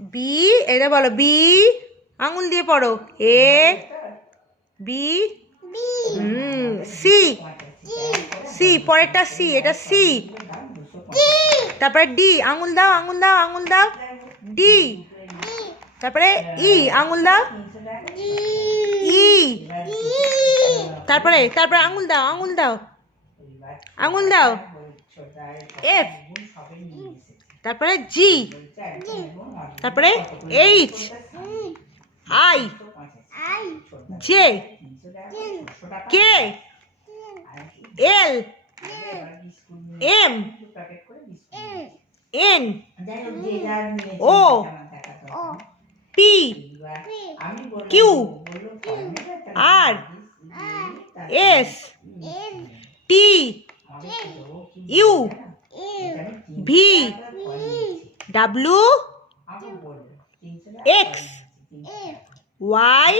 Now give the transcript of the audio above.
B, এটা বলো B, আঙুল দিয়ে পড়ো। এ বি, সি, সি পরেরটা সি, এটা সি। তারপরে ডি, আঙুল দাও আঙুল দাও আঙুল দাও, ডি। তারপরে ই, আঙুল দাও, ই। তারপরে তারপরে আঙুল দাও আঙুল দাও আঙুল দাও, এফ। তারপরে জি, তারপরে H, I, J, K, L, M, N, O, P, Q, R, S, T, U, V, W, X, Y,